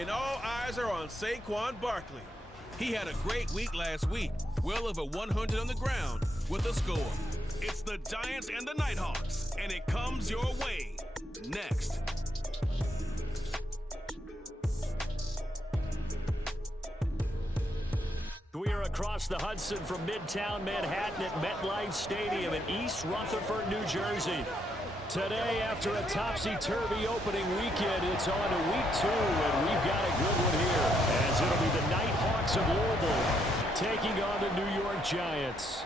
And all eyes are on Saquon Barkley. He had a great week last week, well over 100 on the ground with a score. It's the Giants and the Nighthawks, and it comes your way next. We are across the Hudson from Midtown Manhattan at MetLife Stadium in East Rutherford, New Jersey. Today, after a topsy-turvy opening weekend, it's on to week 2, and we've got a good one here, as it'll be the Nighthawks of Louisville taking on the New York Giants.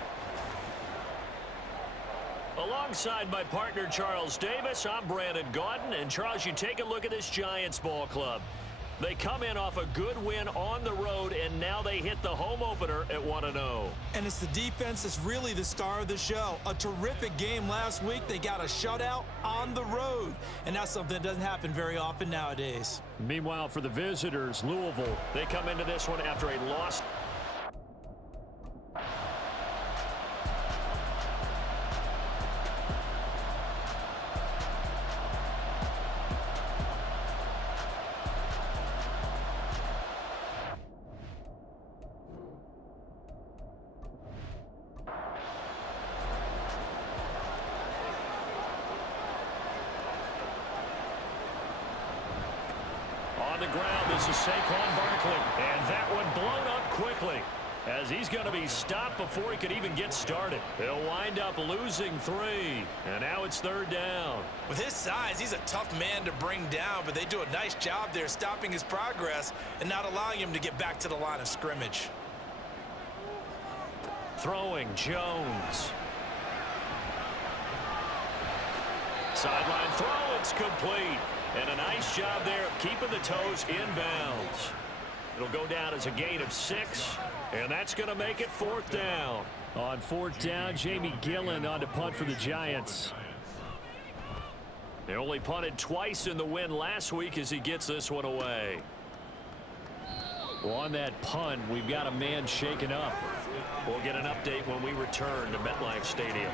Alongside my partner, Charles Davis, I'm Brandon Gaudin. And, Charles, you take a look at this Giants ball club. They come in off a good win on the road, and now they hit the home opener at 1-0. And it's the defense that's really the star of the show. A terrific game last week. They got a shutout on the road, and that's something that doesn't happen very often nowadays. Meanwhile, for the visitors, Louisville, they come into this one after a loss. On the ground, this is Saquon Barkley, and that one blown up quickly as he's going to be stopped before he could even get started. He'll wind up losing 3, and now it's 3rd down. With his size, he's a tough man to bring down, but they do a nice job there stopping his progress and not allowing him to get back to the line of scrimmage. Throwing, Jones. Sideline throw, it's complete. And a nice job there of keeping the toes inbounds. It'll go down as a gain of 6, and that's going to make it 4th down. On 4th down, Jamie Gillen on to punt for the Giants. They only punted twice in the win last week as he gets this one away. Well, on that punt, we've got a man shaken up. We'll get an update when we return to MetLife Stadium.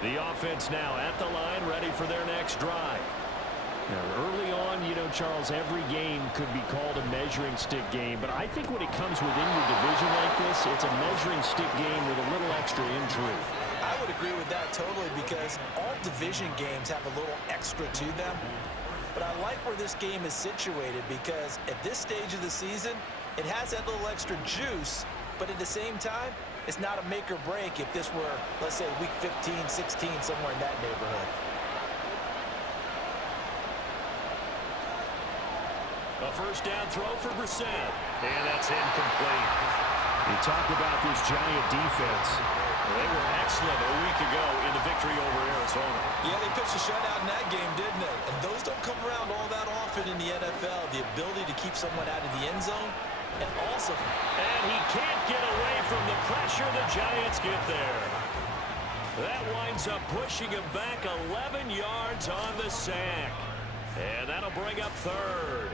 The offense now at the line, ready for their next drive. Now, early on, Charles, every game could be called a measuring stick game, but I think when it comes within your division like this, it's a measuring stick game with a little extra intrigue. I would agree with that totally because all division games have a little extra to them. But I like where this game is situated because at this stage of the season, it has that little extra juice, but at the same time, it's not a make or break if this were, let's say, week 15, 16, somewhere in that neighborhood. A first down throw for Brissett, and that's incomplete. You talk about this Giant defense. They were excellent a week ago in the victory over Arizona. Yeah, they pitched a shutout in that game, didn't they? And those don't come around all that often in the NFL. The ability to keep someone out of the end zone. And also, and he can't get away from the pressure. The Giants get there. That winds up pushing him back 11 yards on the sack. And that'll bring up 3rd.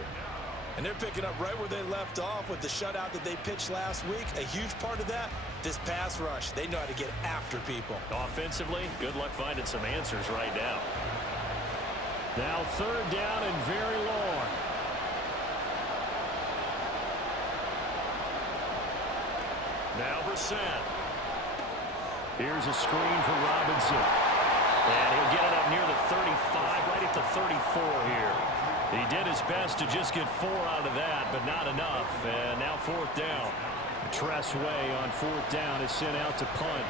And they're picking up right where they left off with the shutout that they pitched last week. A huge part of that, this pass rush. They know how to get after people. Offensively, good luck finding some answers right now. Now 3rd down and very long. Now Brissett. Here's a screen for Robinson. And he'll get it up near the 35, right at the 34 here. He did his best to just get 4 out of that, but not enough. And now 4th down. Tress Way on 4th down is sent out to punt.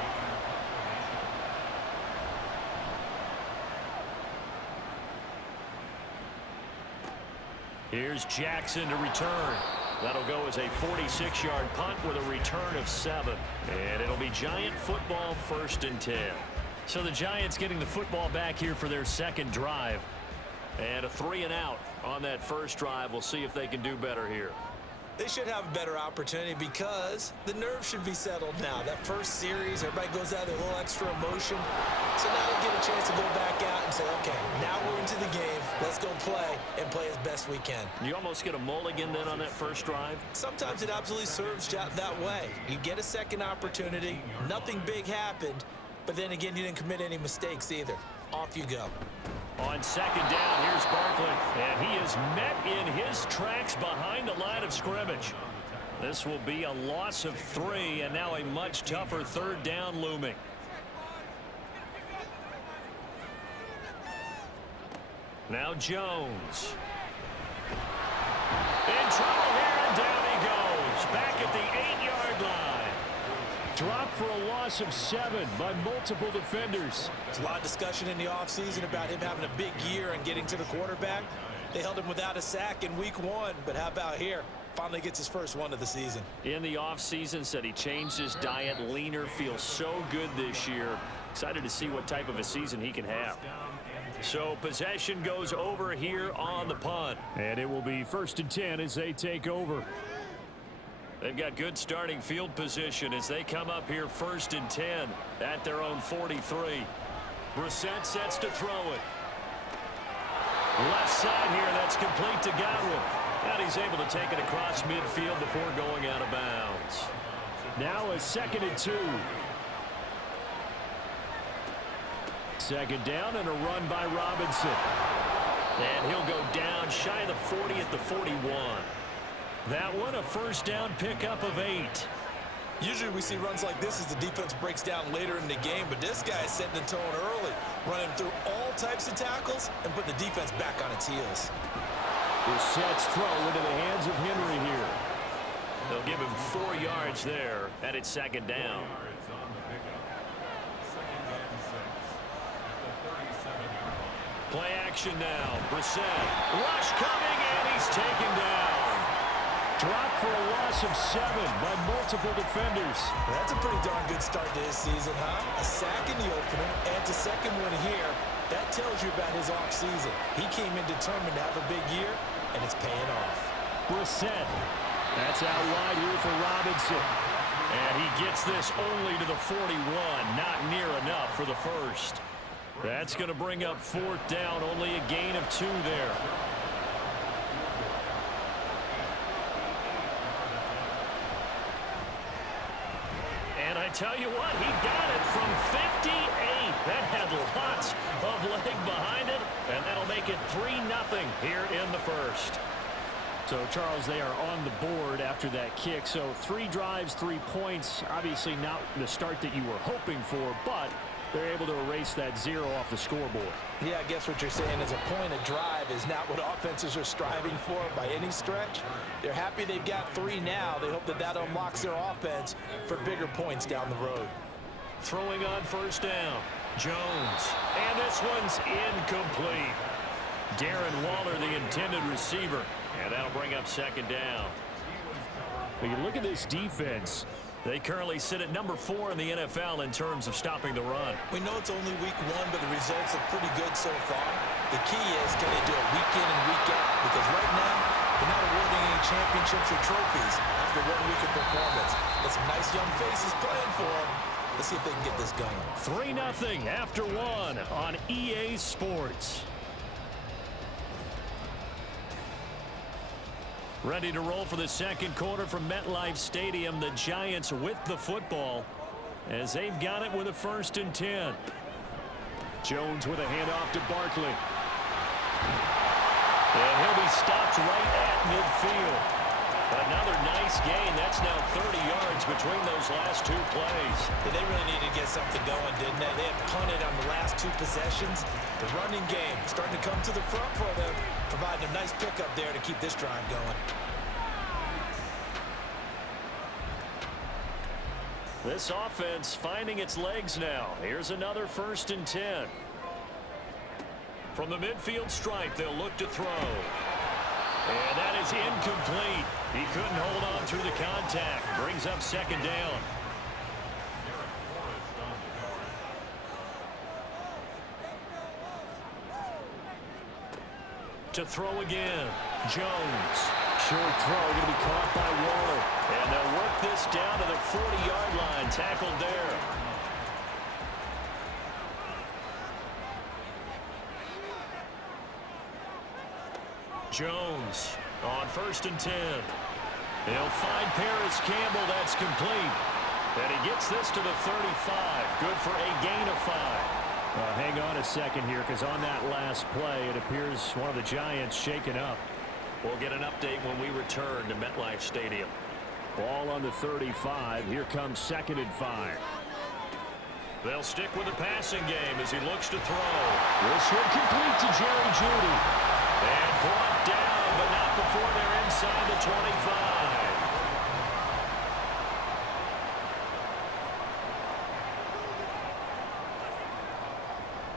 Here's Jackson to return. That'll go as a 46-yard punt with a return of 7. And it'll be Giant football 1st and 10. So the Giants getting the football back here for their 2nd drive. And a 3-and-out on that first drive. We'll see if they can do better here. They should have a better opportunity because the nerves should be settled now. That first series, everybody goes out with a little extra emotion. So now they'll get a chance to go back out and say, okay, now we're into the game. Let's go play and play as best we can. You almost get a mulligan then on that first drive? Sometimes it absolutely serves that way. You get a second opportunity. Nothing big happened. But then again, you didn't commit any mistakes either. off you go. On second down, here's Barkley, and he is met in his tracks behind the line of scrimmage. This will be a loss of 3, and now a much tougher third down looming. Now Jones. In trouble here, and down he goes. Back at the 8-yard line. Dropped for a loss of 7 by multiple defenders. There's a lot of discussion in the offseason about him having a big year and getting to the quarterback. They held him without a sack in week 1, but how about here? Finally gets his first one of the season. In the offseason, said he changed his diet, leaner, feels so good this year. Excited to see what type of a season he can have. So possession goes over here on the punt. And it will be 1st and 10 as they take over. They've got good starting field position as they come up here 1st and 10 at their own 43. Brissett sets to throw it. Left side here, that's complete to Godwin. And he's able to take it across midfield before going out of bounds. Now a 2nd and 2. 2nd down and a run by Robinson. And he'll go down shy of the 40 at the 41. That one a 1st down pickup of 8. Usually we see runs like this as the defense breaks down later in the game, but this guy is setting the tone early, running through all types of tackles and putting the defense back on its heels. Brissett's throw into the hands of Henry here. They'll give him 4 yards there, and it's 2nd down. Play action now. Brissett. Rush coming, and he's taken down. Dropped for a loss of 7 by multiple defenders. That's a pretty darn good start to his season, huh? A sack in the opener, and a second one here. That tells you about his offseason. He came in determined to have a big year, and it's paying off. Brissett. That's out wide here for Robinson. And he gets this only to the 41. Not near enough for the first. That's going to bring up 4th down. Only a gain of 2 there. And I tell you what, he got it from 58. That had lots of leg behind it, and that'll make it 3-0 here in the first. So, Charles, they are on the board after that kick. So 3 drives, 3 points. Obviously not the start that you were hoping for, but they're able to erase that 0 off the scoreboard. Yeah, I guess what you're saying is a point of drive is not what offenses are striving for by any stretch. They're happy they've got 3 now. They hope that that unlocks their offense for bigger points down the road. Throwing on 1st down. Jones. And this one's incomplete. Darren Waller, the intended receiver. And that'll bring up 2nd down. When you look at this defense, they currently sit at number 4 in the NFL in terms of stopping the run. We know it's only week 1, but the results look pretty good so far. The key is, can they do it week in and week out? Because right now, they're not awarding any championships or trophies after 1 week of performance. Got some nice young faces playing for them. Let's see if they can get this going. 3-0 after 1 on EA Sports. Ready to roll for the 2nd quarter from MetLife Stadium. The Giants with the football as they've got it with a 1st and 10. Jones with a handoff to Barkley. And he'll be stopped right at midfield. Another nice gain. That's now 30 yards between those last 2 plays. Yeah, they really needed to get something going, didn't they? They had punted on the last 2 possessions. The running game starting to come to the front for them, providing a nice pickup there to keep this drive going. This offense finding its legs now. Here's another 1st and 10. From the midfield stripe, they'll look to throw. And that is incomplete. He couldn't hold on through the contact. Brings up 2nd down. To throw again. Jones. Short throw going to be caught by Waller. And they'll work this down to the 40-yard line. Tackled there. Jones on 1st and 10. They'll find Paris Campbell. That's complete. And he gets this to the 35. Good for a gain of 5. Hang on a second here, because on that last play, it appears one of the Giants shaken up. We'll get an update when we return to MetLife Stadium. Ball on the 35. Here comes 2nd and 5. They'll stick with the passing game as he looks to throw. This one complete to Jerry Jeudy. And brought down, but not before they're inside the 25.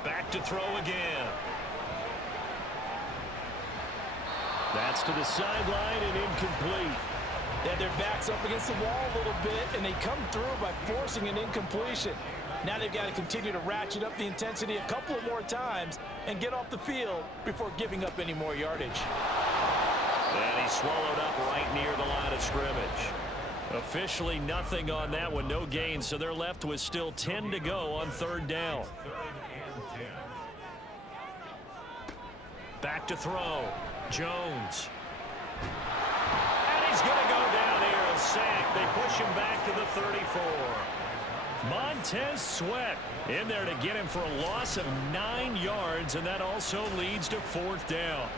Back to throw again. That's to the sideline and incomplete. They had their backs up against the wall a little bit, and they come through by forcing an incompletion. Now they've got to continue to ratchet up the intensity a couple of more times and get off the field before giving up any more yardage. And he swallowed up right near the line of scrimmage. Officially nothing on that one, no gain, so they're left with still 10 to go on 3rd down. Back to throw. Jones. And he's going to go down here. A sack. They push him back to the 34. Montez Sweat in there to get him for a loss of 9 yards, and that also leads to 4th down.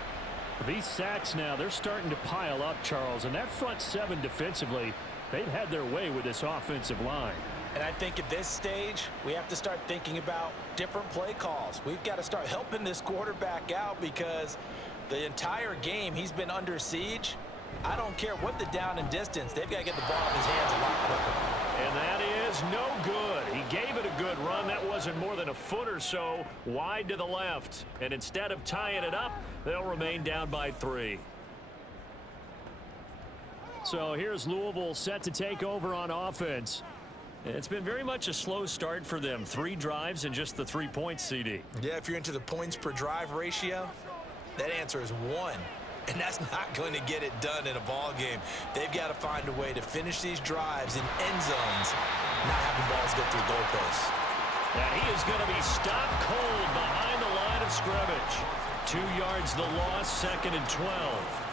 These sacks now, they're starting to pile up, Charles, and that front 7 defensively, they've had their way with this offensive line. And I think at this stage, we have to start thinking about different play calls. We've got to start helping this quarterback out because the entire game he's been under siege. I don't care what the down and distance. They've got to get the ball in his hands a lot quicker. And that is no good. He gave it a good run. That wasn't more than a foot or so wide to the left. And instead of tying it up, they'll remain down by 3. So here's Louisville set to take over on offense. It's been very much a slow start for them. 3 drives and just the 3 points, CD. Yeah, if you're into the points per drive ratio, that answer is 1. And that's not going to get it done in a ball game. They've got to find a way to finish these drives in end zones, not having balls go through goalposts. And he is going to be stopped cold behind the line of scrimmage. 2 yards the loss, 2nd and 12.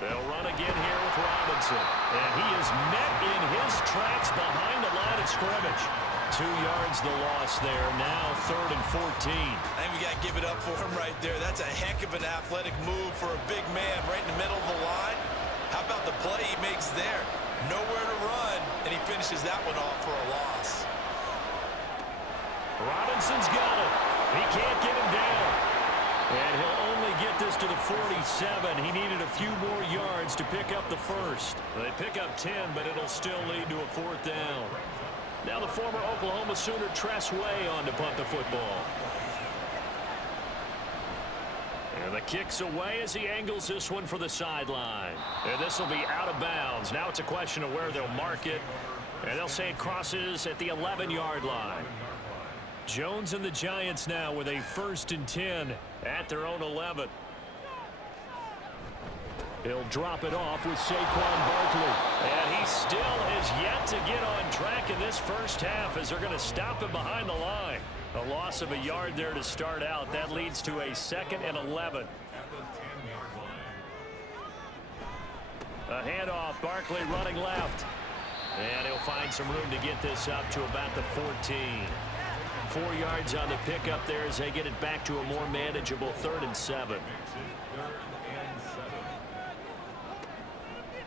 They'll run again here with Robinson. And he is met in his tracks behind the line of scrimmage. 2 yards the loss there. Now 3rd and 14. I think we got to give it up for him right there. That's a heck of an athletic move for a big man right in the middle of the line. How about the play he makes there? Nowhere to run, and he finishes that one off for a loss. Robinson's got it. He can't get him down. And he'll only get this to the 47. He needed a few more yards to pick up the first. They pick up 10, but it'll still lead to a 4th down. Now the former Oklahoma Sooner Tress Way on to punt the football. And the kick's away as he angles this one for the sideline. And this will be out of bounds. Now it's a question of where they'll mark it. And they'll say it crosses at the 11-yard line. Jones and the Giants now with a 1st and 10 at their own 11. He'll drop it off with Saquon Barkley. And he still has yet to get on track in this first half as they're going to stop him behind the line. A loss of a yard there to start out. That leads to a 2nd and 11. A handoff. Barkley running left. And he'll find some room to get this up to about the 14. 4 yards on the pickup there as they get it back to a more manageable 3rd and 7.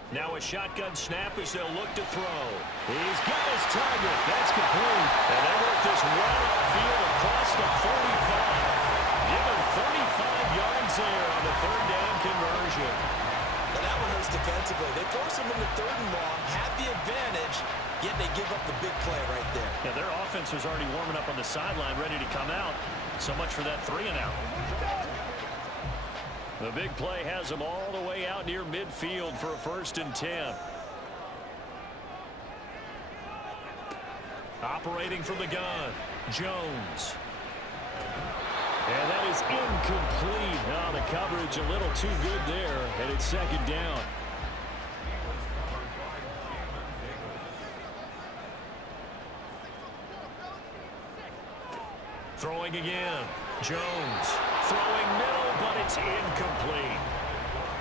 Now a shotgun snap as they'll look to throw. He's got his target. That's complete. And they work this well upfield across the 45. Give him 35 yards there on the 3rd down conversion. Now that one hurts defensively. They force him into 3rd and long, have the advantage, yet they give up the big play right there. Yeah, their offense was already warming up on the sideline, ready to come out. So much for that 3 and out. The big play has them all the way out near midfield for a 1st and 10. Operating from the gun, Jones. And that is incomplete. Oh, the coverage a little too good there, and it's 2nd down. Throwing again. Jones throwing middle, but it's incomplete.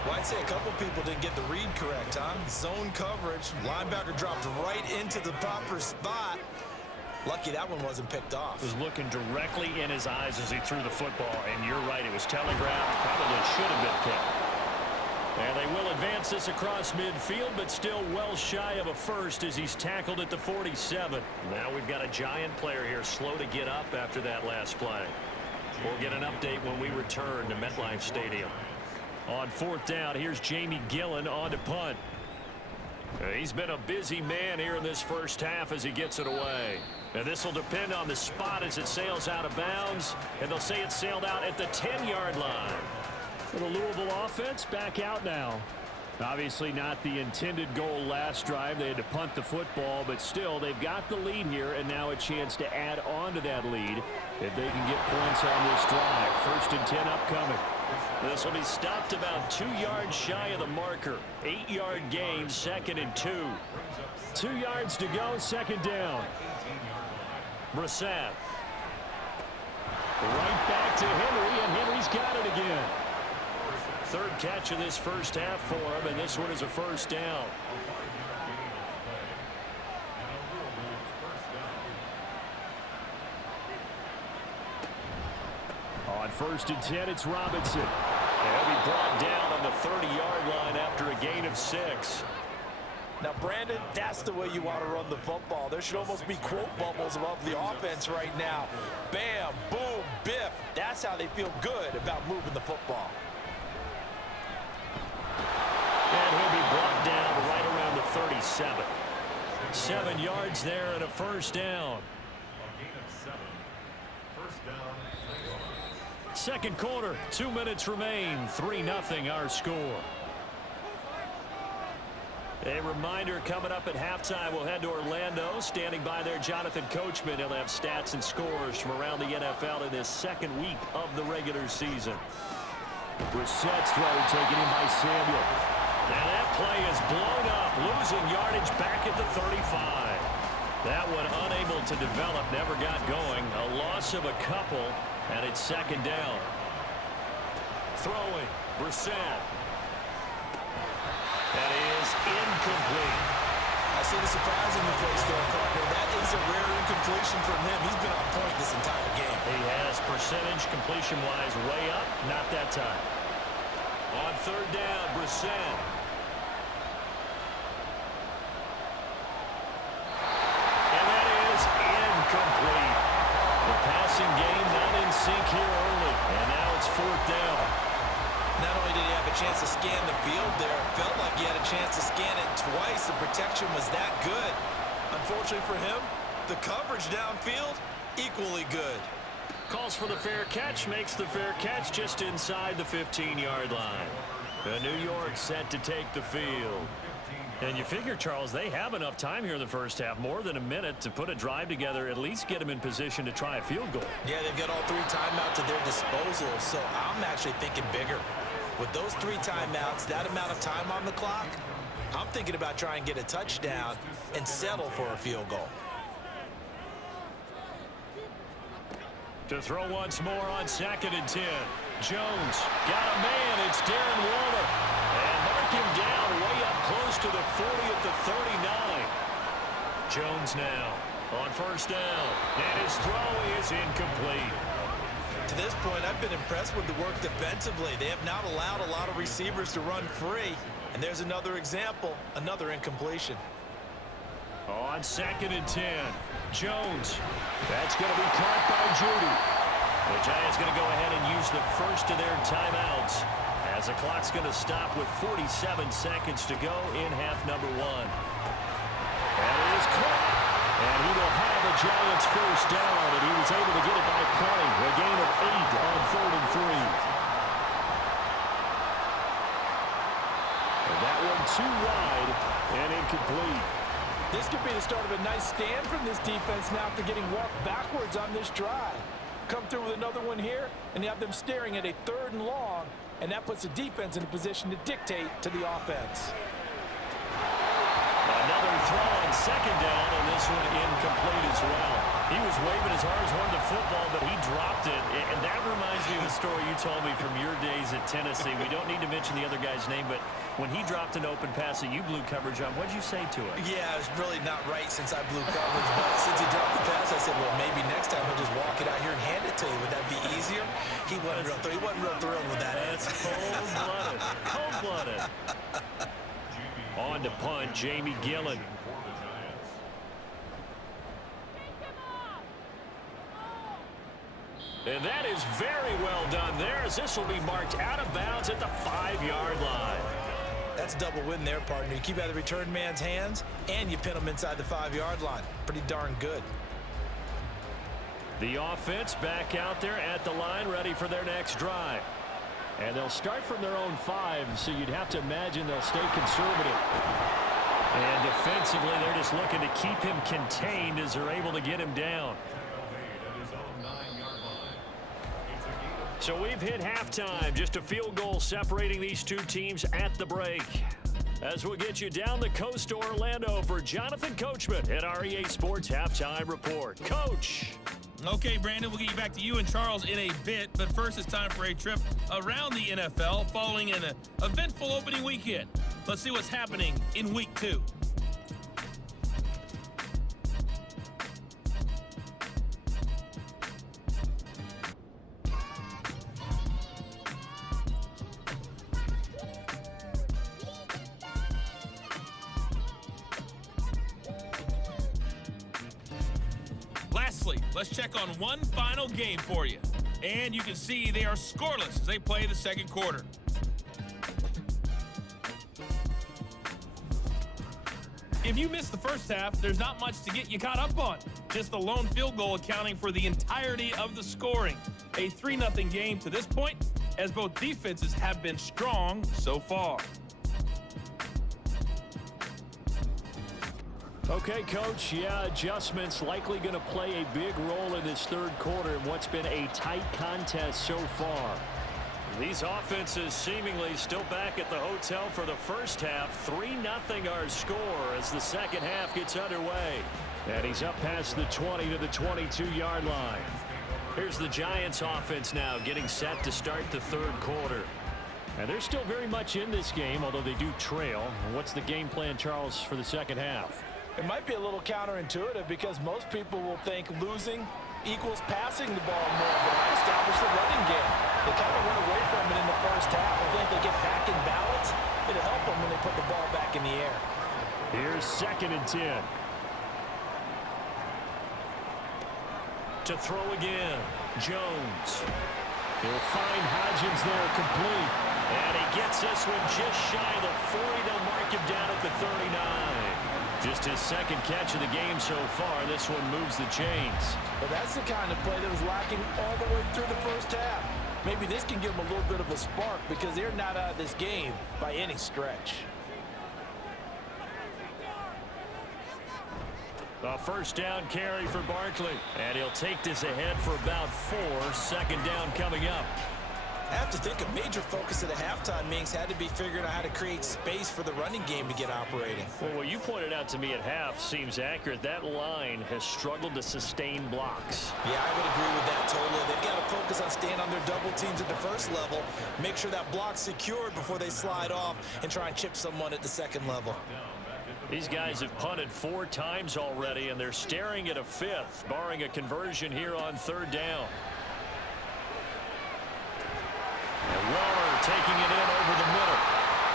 Well, I'd say a couple people didn't get the read correct, huh? Zone coverage. Linebacker dropped right into the proper spot. Lucky that one wasn't picked off. Was looking directly in his eyes as he threw the football, and you're right, it was telegraphed. Probably should have been picked. And they will advance this across midfield, but still well shy of a first as he's tackled at the 47. Now we've got a Giant player here slow to get up after that last play. We'll get an update when we return to MetLife Stadium. On fourth down, here's Jamie Gillen on to punt. He's been a busy man here in this first half as he gets it away. And this will depend on the spot as it sails out of bounds. And they'll say it sailed out at the 10-yard line. For the Louisville offense, back out now. Obviously not the intended goal last drive. They had to punt the football, but still they've got the lead here, and now a chance to add on to that lead if they can get points on this drive. 1st and 10 upcoming. This will be stopped about 2 yards shy of the marker. 8-yard gain, 2nd and 2. 2 yards to go, 2nd down. Brissett. Right back to Henry, and Henry's got it again. 3rd catch of this first half for him, and this one is a 1st down. On 1st and 10, it's Robinson. He'll be brought down on the 30-yard line after a gain of 6. Now, Brandon, that's the way you want to run the football. There should almost be quote bubbles above the offense right now. Bam, boom, biff. That's how they feel good about moving the football. And he'll be brought down right around the 37. 7 yards there and a 1st down. Second quarter, 2 minutes remain. 3-0 our score. A reminder coming up at halftime, we'll head to Orlando. Standing by there, Jonathan Coachman. He'll have stats and scores from around the NFL in this 2nd week of the regular season. Brissett's throw taken in by Samuel. Now that play is blown up, losing yardage back at the 35. That one unable to develop, never got going. A loss of a couple, and it's 2nd down. Throwing, Brissett. That is incomplete. I see the surprise in your face there, partner. That is a rare incompletion from him. He's been on point this entire game. He has percentage completion-wise way up, not that time. On 3rd down, Brissett. And that is incomplete. The passing game not in sync here early, and now it's 4th down. Not only did he have a chance to scan the field there, it felt like he had a chance to scan it twice. The protection was that good. Unfortunately for him, the coverage downfield, equally good. Calls for the fair catch, makes the fair catch just inside the 15-yard line. The New York set to take the field. And you figure, Charles, they have enough time here in the first half, more than a minute, to put a drive together, at least get them in position to try a field goal. Yeah, they've got all 3 timeouts at their disposal, so I'm actually thinking bigger. With those 3 timeouts, that amount of time on the clock, I'm thinking about trying to get a touchdown and settle for a field goal. To throw once more on 2nd and 10. Jones got a man. It's Darren Waller. And mark him down way up close to the 40 at the 39. Jones now on 1st down. And his throw is incomplete. To this point, I've been impressed with the work defensively. They have not allowed a lot of receivers to run free. And there's another example, another incompletion. On 2nd and 10, Jones. That's going to be caught by Judy. The Giants going to go ahead and use the first of their timeouts as the clock's going to stop with 47 seconds to go in half number 1. And it is caught. And he will have the Giants' 1st down, and he was able to get it by plenty. A gain of 8 on 3rd and 3. And that one too wide and incomplete. This could be the start of a nice stand from this defense now after getting walked backwards on this drive. Come through with another one here, and you have them staring at a 3rd and long, and that puts the defense in a position to dictate to the offense. Another throw on 2nd down, and this one incomplete as well. He was waving as hard as wanted the football, but he dropped it. And that reminds me of a story you told me from your days at Tennessee. We don't need to mention the other guy's name, but when he dropped an open pass that you blew coverage on, what did you say to it? Yeah, it's really not right since I blew coverage, but since he dropped the pass, I said, well, maybe next time he'll just walk it out here and hand it to you. Would that be easier? He wasn't real thrilled with that. That's cold-blooded. Cold-blooded. On to punt, Jamie Gillen. And that is very well done there, as this will be marked out of bounds at the 5-yard line. That's a double win there, partner. You keep out of the return man's hands, and you pin him inside the 5-yard line. Pretty darn good. The offense back out there at the line, ready for their next drive. And they'll start from their own 5, so you'd have to imagine they'll stay conservative. And defensively, they're just looking to keep him contained as they're able to get him down. So we've hit halftime. Just a field goal separating these two teams at the break. As we'll get you down the coast to Orlando for Jonathan Coachman at our EA Sports Halftime Report. Coach. Okay, Brandon, we'll get you back to you and Charles in a bit, but first it's time for a trip around the NFL following an eventful opening weekend. Let's see what's happening in Week 2. Lastly, let's check on one final game for you. And you can see they are scoreless as they play the second quarter. If you missed the first half, there's not much to get you caught up on. Just the lone field goal accounting for the entirety of the scoring. A 3-0 game to this point, as both defenses have been strong so far. Okay, Coach, yeah, adjustments likely going to play a big role in this third quarter in what's been a tight contest so far. These offenses seemingly still back at the hotel for the first half. 3-0 our score as the second half gets underway. And he's up past the 20 to the 22-yard line. Here's the Giants offense now getting set to start the third quarter. And they're still very much in this game, although they do trail. What's the game plan, Charles, for the second half? It might be a little counterintuitive because most people will think losing equals passing the ball more, but I established the running game. They kind of went away from it in the first half. I think they get back in balance. It'll help them when they put the ball back in the air. Here's 2nd and 10. To throw again, Jones. He'll find Hodgins there complete. And he gets this one just shy of the 40. They'll mark him down at the 39. Just his second catch of the game so far. This one moves the chains. But that's the kind of play that was lacking all the way through the first half. Maybe this can give them a little bit of a spark because they're not out of this game by any stretch. A first down carry for Barkley. And he'll take this ahead for about 4. Second down coming up. I have to think a major focus of the halftime meetings had to be figuring out how to create space for the running game to get operating. Well, what you pointed out to me at half seems accurate. That line has struggled to sustain blocks. Yeah, I would agree with that totally. They've got to focus on staying on their double teams at the first level, make sure that block's secured before they slide off and try and chip someone at the second level. These guys have punted 4 times already, and they're staring at a 5th, barring a conversion here on third down. And Waller taking it in over the middle.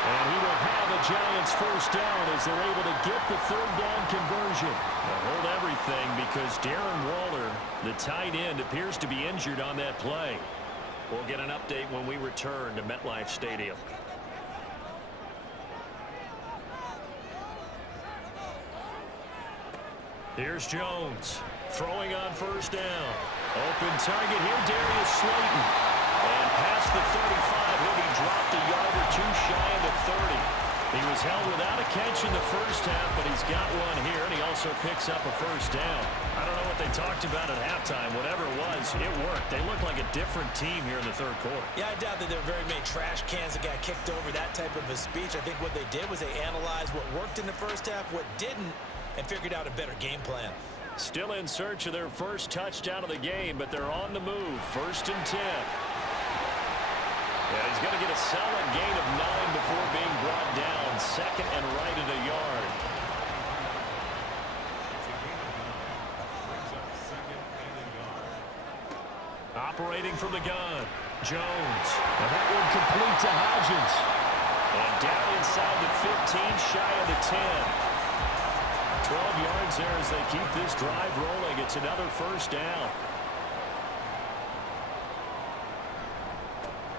And he will have a Giants first down as they're able to get the third down conversion. They'll hold everything because Darren Waller, the tight end, appears to be injured on that play. We'll get an update when we return to MetLife Stadium. Here's Jones throwing on first down. Open target here, Darius Slayton. And past the 35, he'll be dropped a yard or 2 shy of the 30. He was held without a catch in the first half, but he's got one here, and he also picks up a first down. I don't know what they talked about at halftime. Whatever it was, it worked. They look like a different team here in the third quarter. Yeah, I doubt that there were very many trash cans that got kicked over, that type of a speech. I think what they did was they analyzed what worked in the first half, what didn't, and figured out a better game plan. Still in search of their first touchdown of the game, but they're on the move. 1st and 10. And he's going to get a solid gain of 9 before being brought down. 2nd and right at a yard. Operating from the gun, Jones. And that one complete to Hodgins. And down inside the 15, shy of the 10. 12 yards there as they keep this drive rolling. It's another 1st down.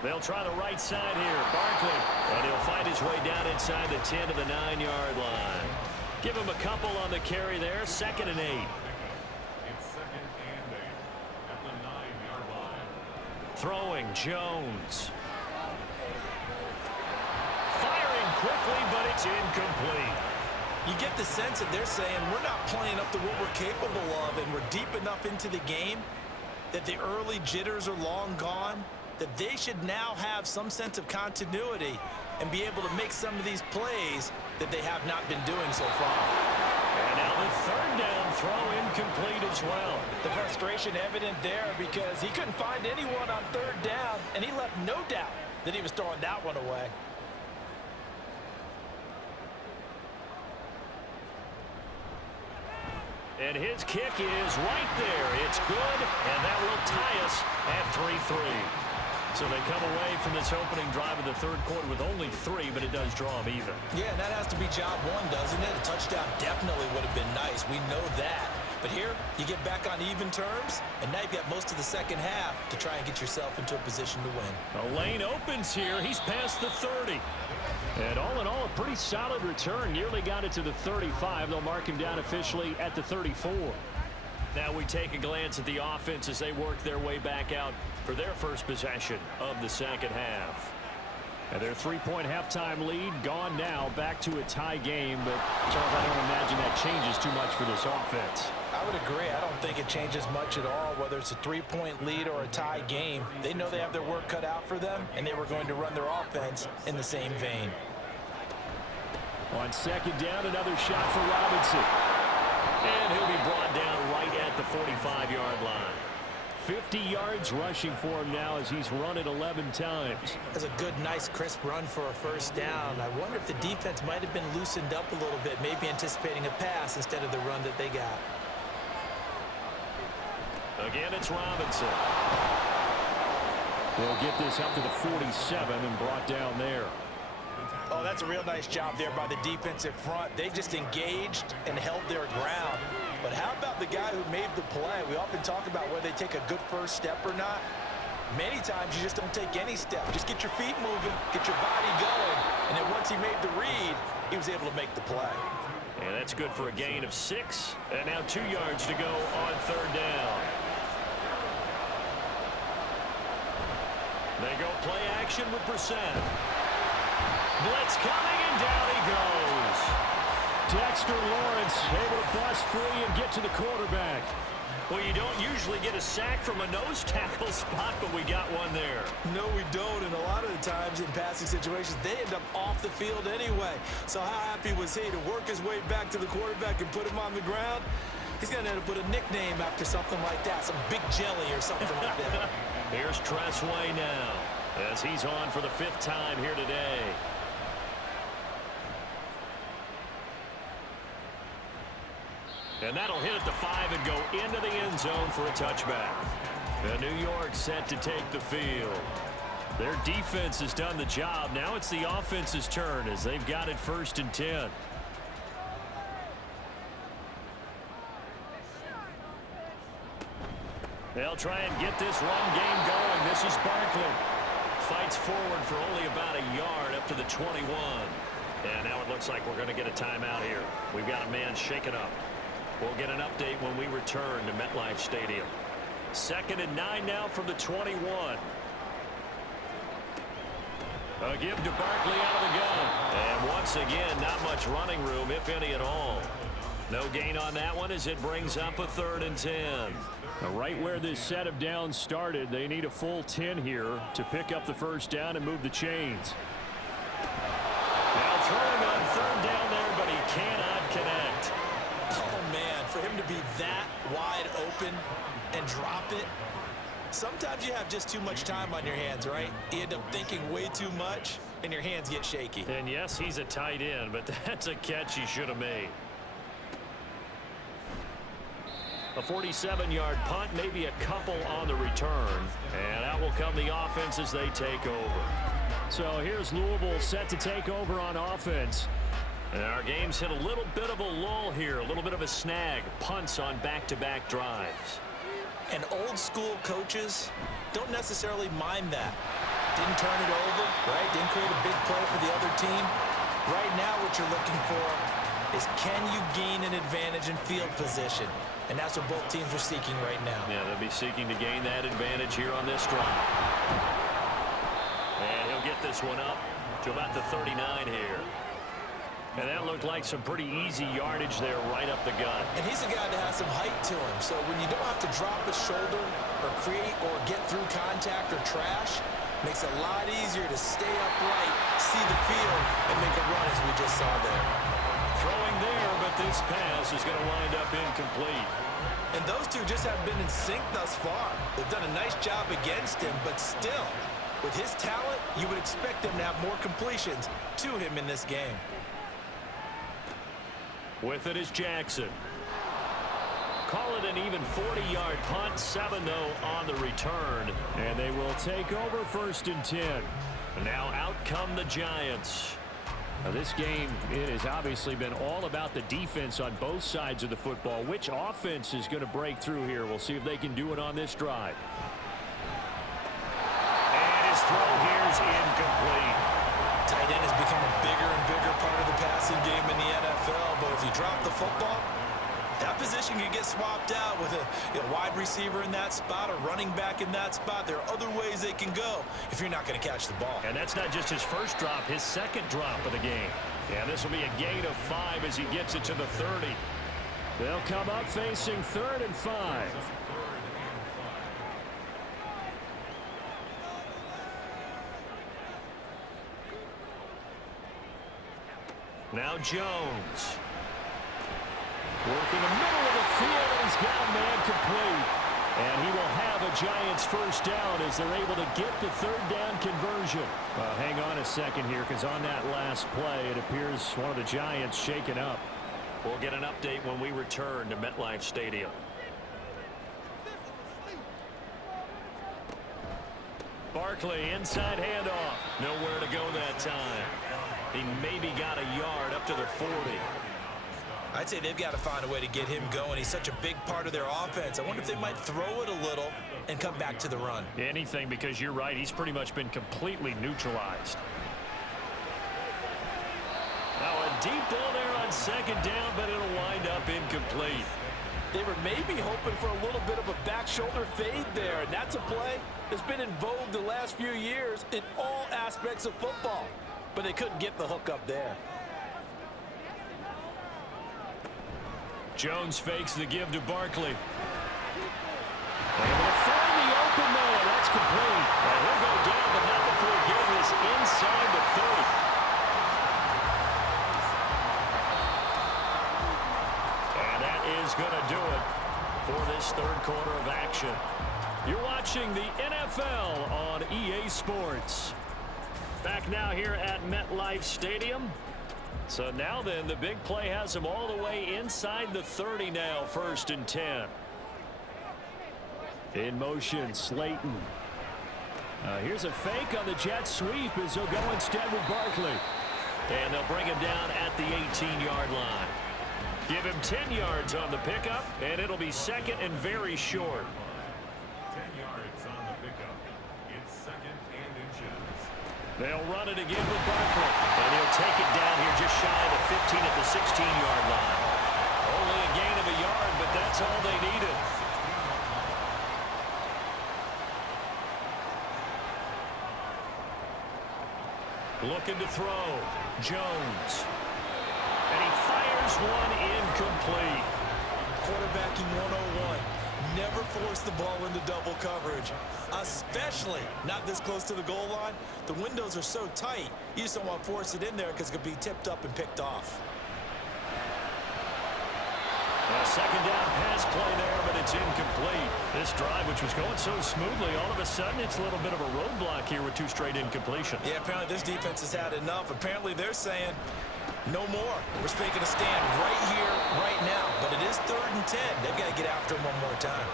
They'll try the right side here. Barkley. And he'll find his way down inside the 10 to the 9-yard line. Give him a couple on the carry there. 2nd and 8. It's 2nd and 8 at the 9-yard line. Throwing, Jones. Firing quickly, but it's incomplete. You get the sense that they're saying we're not playing up to what we're capable of, and we're deep enough into the game that the early jitters are long gone, that they should now have some sense of continuity and be able to make some of these plays that they have not been doing so far. And now the 3rd down throw incomplete as well. The frustration evident there because he couldn't find anyone on 3rd down, and he left no doubt that he was throwing that one away. And his kick is right there. It's good, and that will tie us at 3-3. So they come away from this opening drive of the 3rd quarter with only 3, but it does draw them even. Yeah, and that has to be job one, doesn't it? A touchdown definitely would have been nice. We know that. But here, you get back on even terms, and now you've got most of the 2nd half to try and get yourself into a position to win. A lane opens here. He's past the 30. And all in all, a pretty solid return. Nearly got it to the 35. They'll mark him down officially at the 34. Now we take a glance at the offense as they work their way back out for their first possession of the 2nd half. And their 3-point halftime lead gone now, back to a tie game. But, Charles, I don't imagine that changes too much for this offense. I would agree. I don't think it changes much at all, whether it's a 3-point lead or a tie game. They know they have their work cut out for them, and they were going to run their offense in the same vein. On 2nd down, another shot for Robinson. And he'll be brought down right at the 45-yard line. 50 yards rushing for him now as he's run it 11 times. That's a good, nice, crisp run for a 1st down. I wonder if the defense might have been loosened up a little bit, maybe anticipating a pass instead of the run that they got. Again, it's Robinson. They'll get this up to the 47 and brought down there. Oh, that's a real nice job there by the defensive front. They just engaged and held their ground. But how about the guy who made the play? We often talk about whether they take a good first step or not. Many times you just don't take any step. Just get your feet moving, get your body going. And then once he made the read, he was able to make the play. And that's good for a gain of 6. And now 2 yards to go on 3rd down. They go play action with Brissett. Blitz coming, and down he goes. Dexter Lawrence able to bust free and get to the quarterback. Well, you don't usually get a sack from a nose tackle spot, but we got one there. No, we don't, and a lot of the times in passing situations, they end up off the field anyway. So how happy was he to work his way back to the quarterback and put him on the ground? He's going to end up with a nickname after something like that, some Big Jelly or something like that. Here's Tressway now as he's on for the 5th time here today. And that'll hit at the 5 and go into the end zone for a touchback. And New York set to take the field. Their defense has done the job. Now it's the offense's turn as they've got it 1st and 10. They'll try and get this run game going. This is Barkley. Fights forward for only about a yard up to the 21. And now it looks like we're going to get a timeout here. We've got a man shaken up. We'll get an update when we return to MetLife Stadium. 2nd and 9 now from the 21. A give to Barkley out of the gun. And once again, not much running room, if any at all. No gain on that one as it brings up a 3rd and 10. Right where this set of downs started, they need a full 10 here to pick up the 1st down and move the chains. Now throwing on 3rd down there, but he cannot connect. Oh, man, for him to be that wide open and drop it. Sometimes you have just too much time on your hands, right? You end up thinking way too much, and your hands get shaky. And yes, he's a tight end, but that's a catch he should have made. A 47-yard punt, maybe a couple on the return. And out will come the offense as they take over. So here's Louisville set to take over on offense. And our game's hit a little bit of a lull here, a little bit of a snag. Punts on back-to-back drives. And old school coaches don't necessarily mind that. Didn't turn it over, right? Didn't create a big play for the other team. Right now what you're looking for is, can you gain an advantage in field position? And that's what both teams are seeking right now. Yeah, they'll be seeking to gain that advantage here on this drive. And he'll get this one up to about the 39 here. And that looked like some pretty easy yardage there right up the gut. And he's a guy that has some height to him. So when you don't have to drop his shoulder or create or get through contact or trash, makes it a lot easier to stay upright, see the field, and make a run as we just saw there. Throwing there, but this pass is going to wind up incomplete. And those two just have been in sync thus far. They've done a nice job against him, but still, with his talent, you would expect him to have more completions to him in this game. With it is Jackson. Call it an even 40-yard punt, 7-0 on the return. And they will take over 1st and 10. Now out come the Giants. Now this game, it has obviously been all about the defense on both sides of the football. Which offense is going to break through here? We'll see if they can do it on this drive. And his throw here is incomplete. Tight end has become a bigger and bigger part of the passing game in the NFL, but if you drop the football, that position can get swapped out with a wide receiver in that spot, a running back in that spot. There are other ways they can go if you're not going to catch the ball. And that's not just his first drop, his second drop of the game. Yeah, this will be a gain of 5 as he gets it to the 30. They'll come up facing 3rd and 5. Now Jones. Working the middle of the field, and he's got a man complete. And he will have a Giants first down as they're able to get the 3rd down conversion. Hang on a second here, because on that last play, it appears one of the Giants shaken up. We'll get an update when we return to MetLife Stadium. Barkley, inside handoff. Nowhere to go that time. He maybe got a yard up to the 40. I'd say they've got to find a way to get him going. He's such a big part of their offense. I wonder if they might throw it a little and come back to the run. Anything, because you're right. He's pretty much been completely neutralized. Now a deep ball there on 2nd down, but it'll wind up incomplete. They were maybe hoping for a little bit of a back shoulder fade there, and that's a play that's been in vogue the last few years in all aspects of football. But they couldn't get the hook up there. Jones fakes the give to Barkley. Able to find the open man. That's complete. And he'll go down, but not before getting this inside the 30. And that is going to do it for this 3rd quarter of action. You're watching the NFL on EA Sports. Back now here at MetLife Stadium. So now then, the big play has him all the way inside the 30 now, 1st and 10. In motion, Slayton. Here's a fake on the jet sweep as he'll go instead with Barkley. And they'll bring him down at the 18-yard line. Give him 10 yards on the pickup, and it'll be 2nd and very short. 10 yards on the pickup. It's 2nd and inches. They'll run it again with Barkley. And he'll take it down here just shy of the 15 at the 16-yard line. Only a gain of a yard, but that's all they needed. Looking to throw. Jones. And he fires one incomplete. Quarterbacking 101. Never force the ball into double coverage, especially not this close to the goal line. The windows are so tight, you just don't want to force it in there because it could be tipped up and picked off. A second down pass play there, but it's incomplete. This drive, which was going so smoothly, all of a sudden it's a little bit of a roadblock here with 2 straight incompletions. Yeah, apparently this defense has had enough. Apparently they're saying no more. We're making a stand right here, right now. But it is 3rd and 10. They've got to get after him one more time.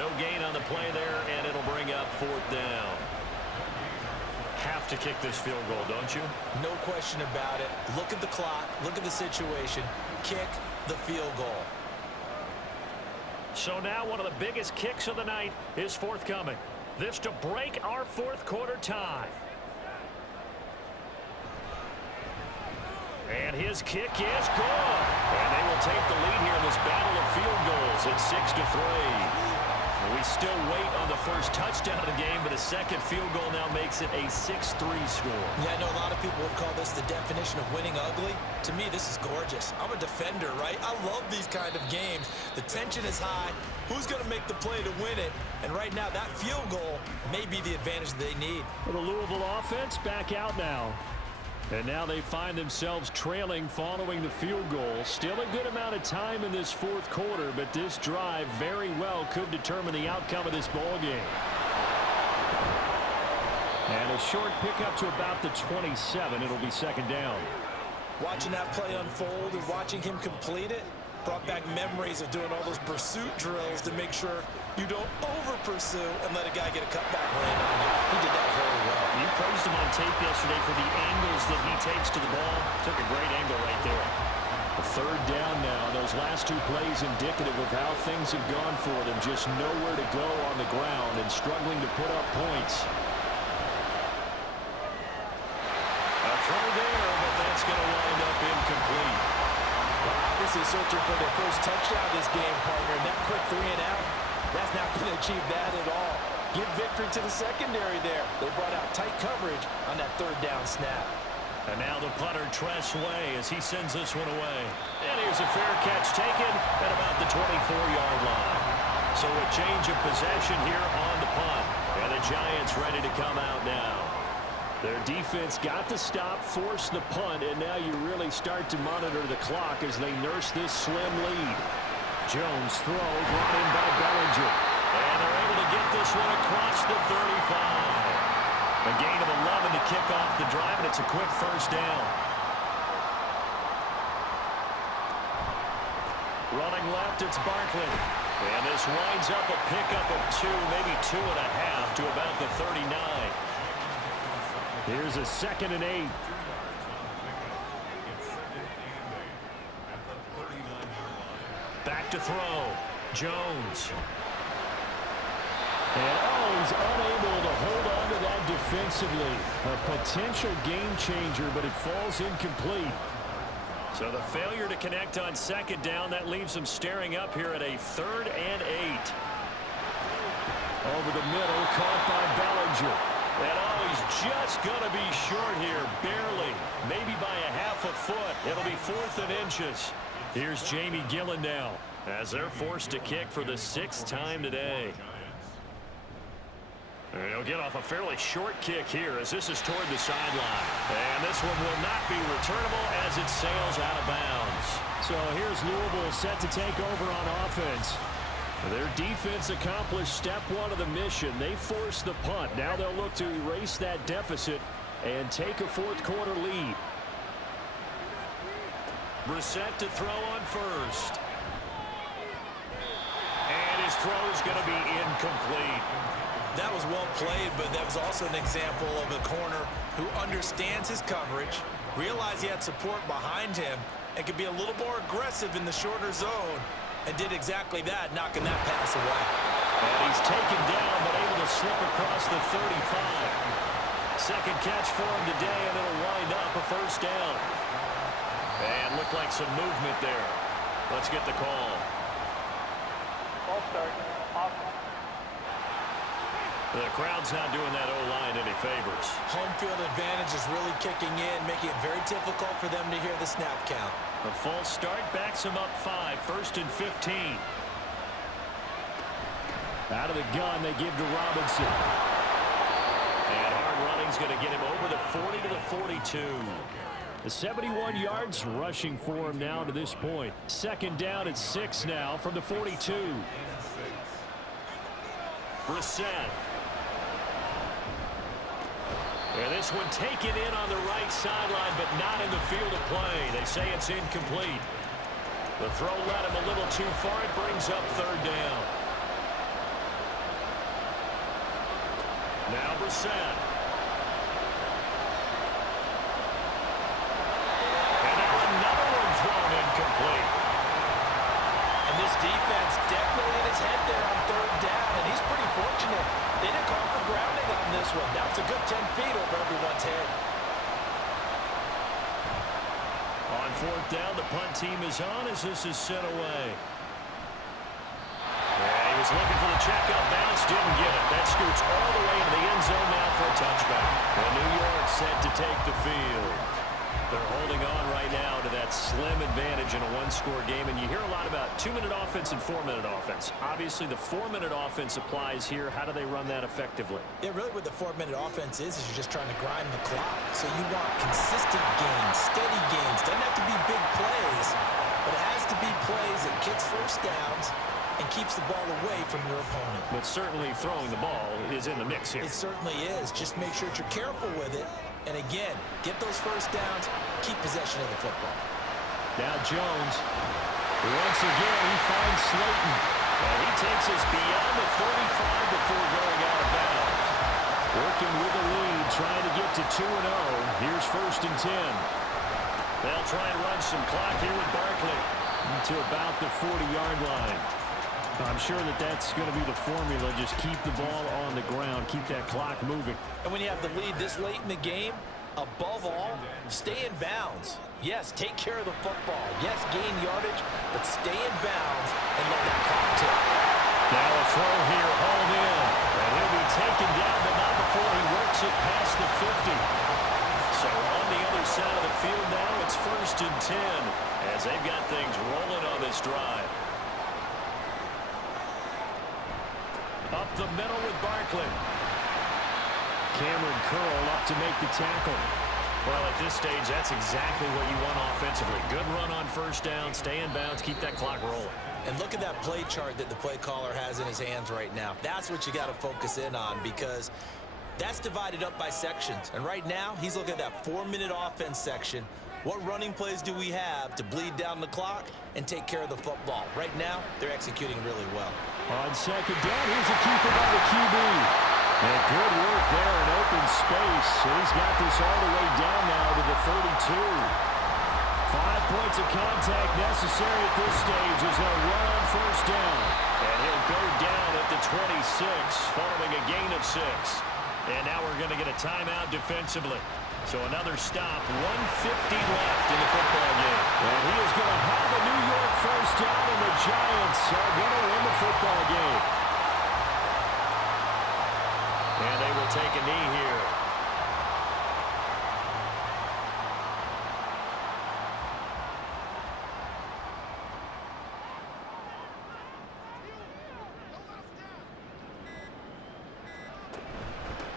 No gain on the play there, and it'll bring up 4th down. Have to kick this field goal, don't you? No question about it. Look at the clock. Look at the situation. Kick the field goal. So now one of the biggest kicks of the night is forthcoming. This to break our 4th quarter tie. And his kick is good. And they will take the lead here in this battle of field goals at 6-3. We still wait on the first touchdown of the game, but a second field goal now makes it a 6-3 score. Yeah, I know a lot of people would call this the definition of winning ugly. To me, this is gorgeous. I'm a defender, right? I love these kind of games. The tension is high. Who's going to make the play to win it? And right now, that field goal may be the advantage they need. The Louisville offense back out now. And now they find themselves trailing following the field goal. Still a good amount of time in this 4th quarter, but this drive very well could determine the outcome of this ball game. And a short pickup to about the 27. It'll be 2nd down. Watching that play unfold and watching him complete it brought back memories of doing all those pursuit drills to make sure you don't over-pursue and let a guy get a cutback land on you. He did that very well. You praised him on tape yesterday for the angles that he takes to the ball. Took a great angle right there. A 3rd down now. Those last 2 plays indicative of how things have gone for them. Just nowhere to go on the ground and struggling to put up points. A throw there, but that's going to wind up incomplete. Well, obviously searching for their first touchdown this game, partner. And that quick 3 and out, that's not going to achieve that at all. Give victory to the secondary there. They brought out tight coverage on that 3rd down snap. And now the punter, Tress Way, as he sends this one away. And here's a fair catch taken at about the 24-yard line. So a change of possession here on the punt. And the Giants ready to come out now. Their defense got the stop, forced the punt, and now you really start to monitor the clock as they nurse this slim lead. Jones throw brought in by Bellinger. And they're able to get this one across the 35. A gain of 11 to kick off the drive, and it's a quick 1st down. Running left, it's Barkley. And this winds up a pickup of 2, maybe 2.5 to about the 39. Here's a 2nd and 8. Back to throw. Jones. And he's unable to hold on to that defensively. A potential game changer, but it falls incomplete. So the failure to connect on 2nd down, that leaves them staring up here at a 3rd and 8. Over the middle, caught by Bellinger. And he's just going to be short here, barely. Maybe by a half a foot. It'll be 4th and inches. Here's Jamie Gillen now, as they're forced to kick for the 6th time today. And he'll get off a fairly short kick here as this is toward the sideline. And this one will not be returnable as it sails out of bounds. So here's Louisville set to take over on offense. Their defense accomplished step 1 of the mission. They forced the punt. Now they'll look to erase that deficit and take a 4th quarter lead. Brissett to throw on 1st. And his throw is going to be incomplete. That was well played, but that was also an example of a corner who understands his coverage, realized he had support behind him, and could be a little more aggressive in the shorter zone, and did exactly that, knocking that pass away. And he's taken down, but able to slip across the 35. Second catch for him today, and it'll wind up a 1st down. And looked like some movement there. Let's get the call. Ball start. Offense. The crowd's not doing that O-line any favors. Home field advantage is really kicking in, making it very difficult for them to hear the snap count. A false start backs him up 5, 1st and 15. Out of the gun, they give to Robinson. And hard running's going to get him over the 40 to the 42. The 71 yards rushing for him now to this point. Second down at 6 now from the 42. Brissett. And this one taken in on the right sideline, but not in the field of play. They say it's incomplete. The throw led him a little too far. It brings up third down. Now Brissett. And now another one thrown incomplete. And this defense definitely in his head there on third down, and he's pretty fortunate. They didn't call for grounding on this one. That's a good 10 feet over everyone's head. On fourth down, the punt team is on as this is sent away. Yeah, he was looking for the checkup bounce, didn't get it. That scoots all the way into the end zone now for a touchback. And New York set to take the field. They're holding on right now to that slim advantage in a one-score game. And you hear a lot about 2-minute offense and 4-minute offense. Obviously, the 4-minute offense applies here. How do they run that effectively? Yeah, really what the 4-minute offense is you're just trying to grind the clock. So you want consistent gains, steady gains. Doesn't have to be big plays, but it has to be plays that gets first downs and keeps the ball away from your opponent. But certainly throwing the ball is in the mix here. It certainly is. Just make sure that you're careful with it. And again, get those first downs, keep possession of the football. Now Jones. Once again, he finds Slayton. And he takes us beyond the 35 before going out of bounds. Working with the lead, trying to get to 2-0. Here's first and 10. They'll try and run some clock here with Barkley. To about the 40-yard line. I'm sure that that's going to be the formula. Just keep the ball on the ground. Keep that clock moving. And when you have the lead this late in the game, above all, stay in bounds. Yes, take care of the football. Yes, gain yardage, but stay in bounds and let that clock tick. Now a throw here, hauled in. And he'll be taken down, but not before he works it past the 50. So on the other side of the field now, it's first and 10 as they've got things rolling on this drive. Up the middle with Barkley. Cameron Curl up to make the tackle. Well, at this stage, that's exactly what you want offensively. Good run on first down, stay in bounds, keep that clock rolling. And look at that play chart that the play caller has in his hands right now. That's what you got to focus in on because that's divided up by sections. And right now, he's looking at that 4-minute offense section. What running plays do we have to bleed down the clock and take care of the football? Right now, they're executing really well. On second down, here's a keeper by the QB. And good work there in open space. He's got this all the way down now to the 32. 5 points of contact necessary at this stage as they'll run on first down. And he'll go down at the 26 following a gain of 6. And now we're going to get a timeout defensively. So another stop, 150 left in the football game. And he is going to have a New York first down, and the Giants are going to win the football game. And they will take a knee here.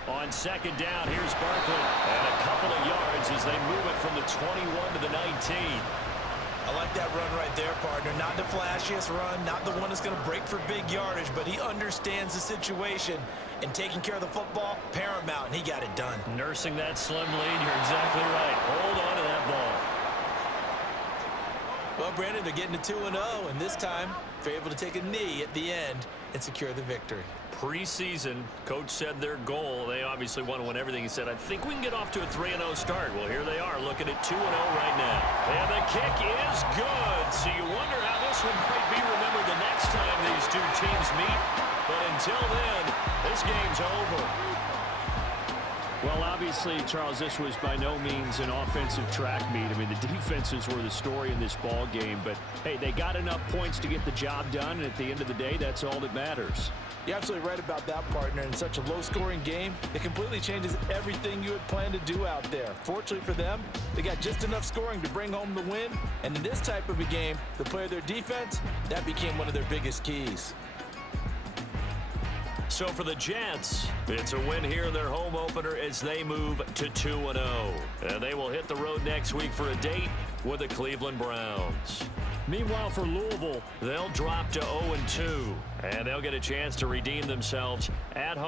On second down, here's Barkley. And a couple of yards as they move it from the 21 to the 19. I like that run right there, partner. Not the flashiest run, not the one that's going to break for big yardage, but he understands the situation, and taking care of the football, paramount, and he got it done. Nursing that slim lead, you're exactly right. Hold on to that ball. Well, Brandon, they're getting to 2-0, and this time they're able to take a knee at the end and secure the victory. Preseason, coach said their goal, they obviously want to win everything. He said, I think we can get off to a 3-0 start. Well, here they are looking at 2-0 right now. And the kick is good. So you wonder how this one might be remembered the next time these two teams meet. But until then, this game's over. Well, obviously, Charles, this was by no means an offensive track meet. I mean, the defenses were the story in this ball game. But, hey, they got enough points to get the job done. And at the end of the day, that's all that matters. You're absolutely right about that, partner. In such a low-scoring game, it completely changes everything you had planned to do out there. Fortunately for them, they got just enough scoring to bring home the win. And in this type of a game, the play of their defense, that became one of their biggest keys. So for the Jets, it's a win here in their home opener as they move to 2-0. And they will hit the road next week for a date with the Cleveland Browns. Meanwhile, for Louisville, They'll drop to 0-2, and they'll get a chance to redeem themselves at home.